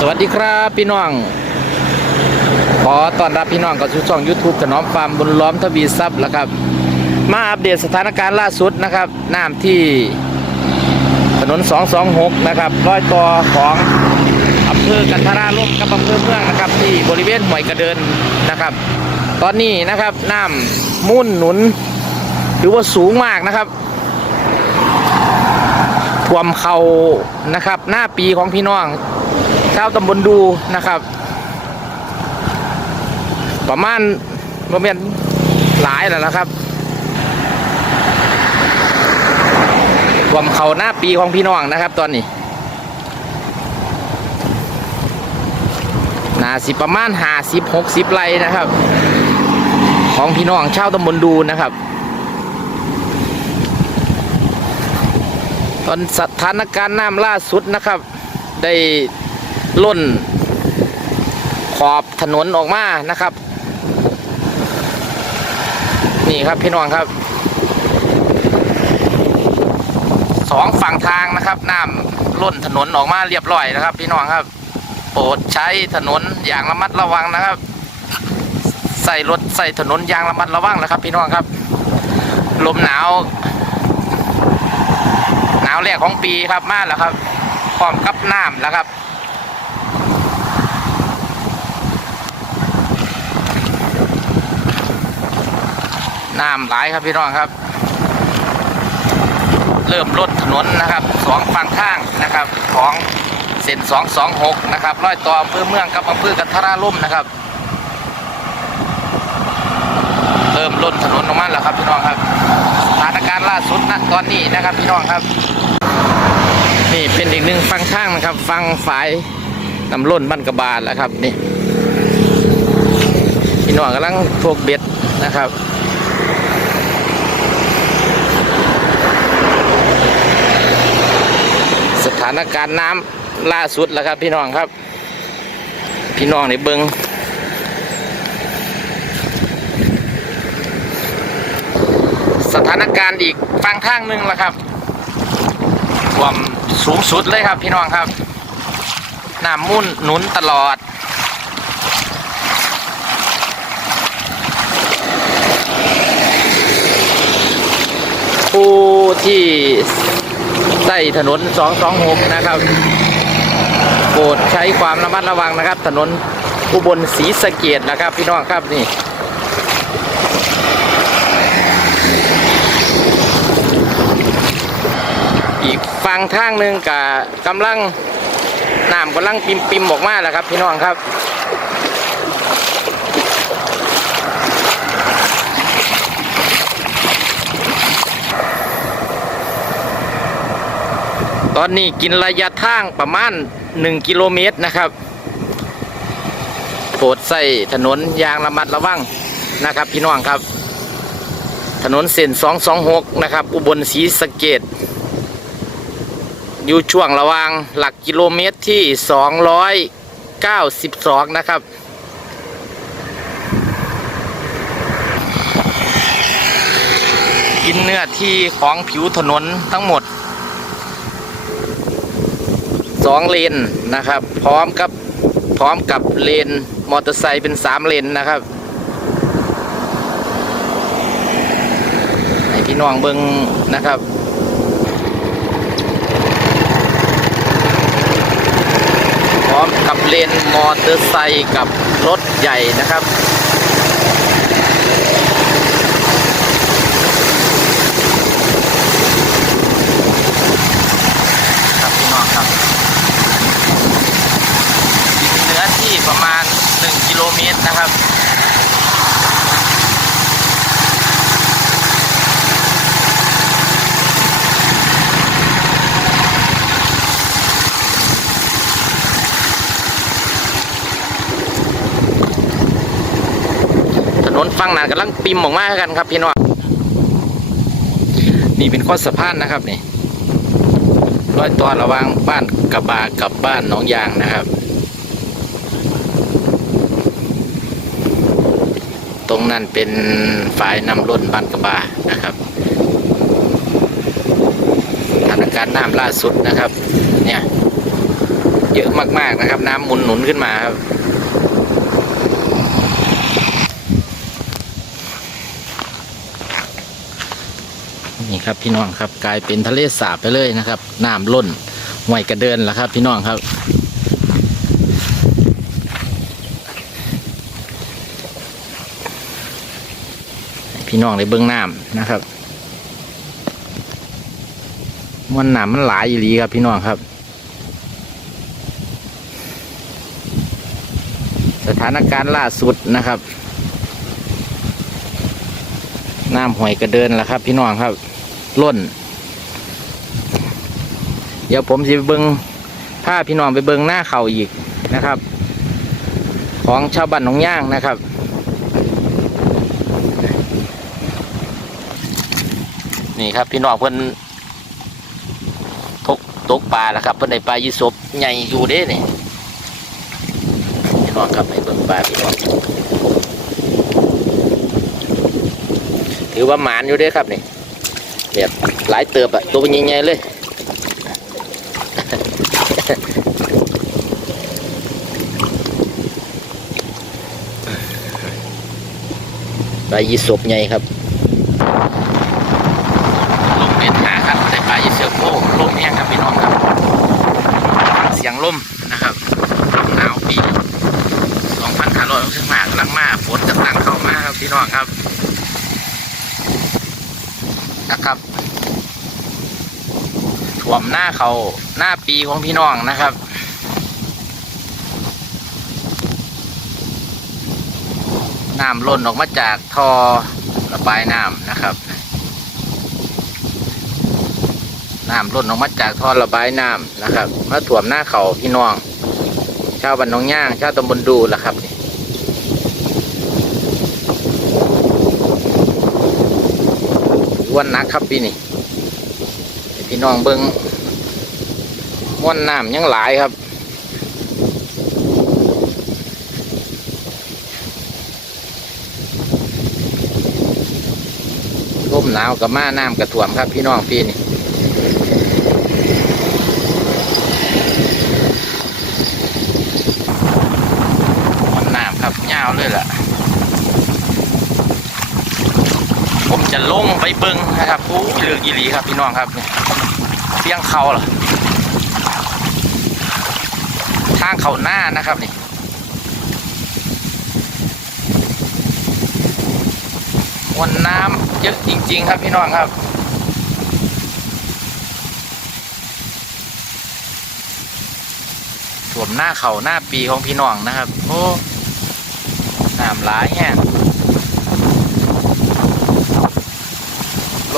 สวัสดีครับพี่น้อง ขอต้อนรับพี่น้องเข้าสู่ช่อง YouTube ถนอมฟาร์มบุญล้อมทวีทรัพย์แล้วครับ มาอัปเดตสถานการณ์ล่าสุดนะครับน้ำที่ถนน 226 นะครับร้อยต่อของอำเภอกันทราล่มกับอำเภอเมืองนะครับ ที่บริเวณห้วยกระเดินนะครับ ตอนนี้นะครับน้ำมุ่นหนุนถือว่าสูงมากนะครับท่วมเขานะครับ หน้าปีของพี่น้อง ชาวตำบลดูนะครับ ประมาณประมาณหลายแล้วนะครับท่วมเขาหน้าปีของพี่น้องนะครับ ตอนนี้นาสิประมาณห้าสิบหกสิบไรนะครับ ของพี่น้องชาวตำบลดูนะครับ ตอนสถานการณ์น้ำล่าสุดนะครับ ได้ ล่น ขอบถนนออกมานะครับ นี่ครับพี่น้องครับสองฝั่งทางนะครับน้ำล่นถนนออกมาเรียบร้อยนะครับ พี่น้องครับ โปรดใช้ถนนอย่างระมัดระวังนะครับ ใส่รถใส่ถนนอย่างระมัดระวังนะครับ พี่น้องครับ ลมหนาว หนาวแรกของปีครับมาแล้วครับพร้อมกับน้ำแล้วครับ น้ำหลายครับพี่น้องครับ เริ่มลดถนนนะครับสองฝั่งข้างนะครับของเส้นสองสองหกนะครับร้อยต่ออำเภอเมืองกับอำเภอกันทราลุ่มนะครับ เริ่มลดถนนออกมาแล้วครับพี่น้องครับสถานการณ์ล่าสุดนะตอนนี้นะครับพี่น้องครับ นี่เป็นอีกหนึ่งฟังข้างนะครับ ฟังฝายนำล้นบ้านกระบาลแล้วครับนี่พี่น้องกำลังพวกเบ็ดนะครับ สถานการณ์น้ำล่าสุดแล้วครับ พี่น้องครับ พี่น้องในเบิงสถานการณ์อีกฟังข้างหนึ่งแล้วครับท่วมสูงสุดเลยครับ พี่น้องครับน้ำมุ่นหนุนตลอดผู้ที่ ถนน 226 นะครับโปรดใช้ความระมัดระวังนะครับ ถนนอุบลศรีสะเกดนะครับ พี่น้องครับนี่อีกฝั่งทางหนึ่งกับกำลังน้ำกำลังปิมปิมออกมาแล้วครับ พี่น้องครับ ตอนนี้กินระยะทางประมาณ 1 กิโลเมตรนะครับโปรดใส่ถนนยางระมัดระวังนะครับ พี่น้องครับ ถนนเส้น226 นะครับ อุบลศรีสะเกดอยู่ช่วงระวางหลักกิโลเมตรที่ 292 นะครับกินเนื้อที่ของผิวถนนทั้งหมด 2เลนนะครับ พร้อมกับพร้อมกับเลนมอเตอร์ไซค์เป็น3เลนนะครับให้พี่น้องเบิงนะครับพร้อมกับเลนมอเตอร์ไซค์กับรถใหญ่นะครับพี่น้องครับเนื้อที่ประมาณ 1 กิโลเมตร นะครับถนนฝั่งหนากำลังปิมออกมากันครับพี่น้องนี่เป็นข้อสะพานนะครับนี่รอยต่อระว่างบ้านกระบากับบ้านหนองยางนะครับ ตรงนั้นเป็นฝ่ายนำล้นบ้านกระบานะครับสถานการณ์น้ำล่าสุดนะครับ เนี่ยเยอะมากๆนะครับ น้ำหมุนหนุนขึ้นมาครับนี่ครับพี่น้องครับกลายเป็นทะเลสาบไปเลยนะครับน้ำล้นห่วยกระเดินแล้วครับ พี่น้องครับ พี่น้องในเบื้องน้ำนะครับมวลน้ำมันหลายอยู่ลีครับพี่น้องครับ สถานการณ์ล่าสุดนะครับน้ำห่วยกระเดินแล้วครับ พี่น้องครับล้น เดี๋ยวผมจะไปเบิงพาพี่น้องไปเบิงหน้าเขาอีกนะครับ ของชาวบ้านหนองย่างนะครับ นี่ครับ พี่น้องเพิ่นทกตกปลาแล้วครับ เพิ่นได้ปลายีสบใหญ่อยู่เด้นี่พี่น้องครับให้เบิ่งปลาพี่น้องถือว่าหมานอยู่เด้ครับนี่แบบหลายเติบอะตัวเป็นใหญ่ๆเลยปลายีสบใหญ่ครับ ลมเป็นหาครับได้ปลายีเสือโค้ลมแห้งครับพี่น้องครับ เสียงลมนะครับลมหนาวปี 2565กำลังมาฝนกำลังเข้ามาครับพี่น้องครับนะครับถ่วมหน้าเขาหน้าปีของพี่น้องนะครับน้ำล้นออกมาจากท่อระบายน้ำนะครับน้ำล้นออกมาจากท่อระบายน้ำนะครับมาถ่วมหน้าเขาพี่น้อง ชาวบ้านหนองย่าง ชาวตำบลดูล่ะครับนี่ถือ วันนักครับพี่นี่พี่น้องเบิงมวนน้ำยังหลายครับ ลมหนาวกับมาน้ำกระถ่วมครับพี่น้องพี่นี่น้ำครับยาวเลยล่ะ ผม จะลงไปเบิ้งนะครับโอ้เลือกอีหลีครับพี่น้องครับเสียงเขาเหรอทางเขาหน้านะครับนี่มวลน้ำเยอะจริง ๆ ครับพี่น้องครับถ่วมหน้าเขาหน้าปีของพี่น้องนะครับ โอ้น้ำหลายแห้ง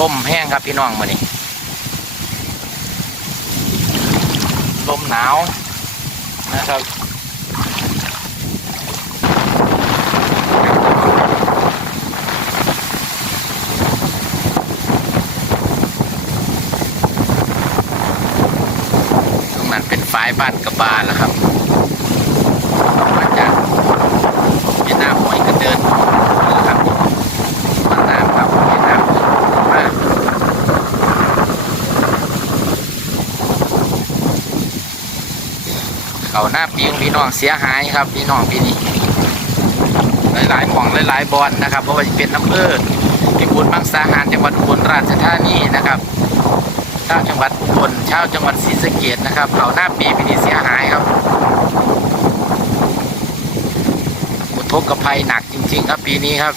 ลมแห้งครับพี่น้องมานี่ลมหนาวนะครับตรงนั้นเป็นฝายบ้านกระบาลวครับ มาจากเวียดนามหอยกระเดินนะครับมาน้ำครับเวียดนามมา เขาหน้าปีของพี่น้องเสียหายครับพี่น้องพี่นี่หลายๆหม่องหลายๆบอลนะครับเพราะว่าจะเป็นอำเภอพิบูลมังสาหารจังหวัดอุบลราชธานีนะครับชาวจังหวัดอุบลชาวจังหวัดศรีสะเกดนะครับเขาหน้าปีปีนี้เสียหายครับอุทกภัยหนักจริง ๆ ครับปีนี้ครับ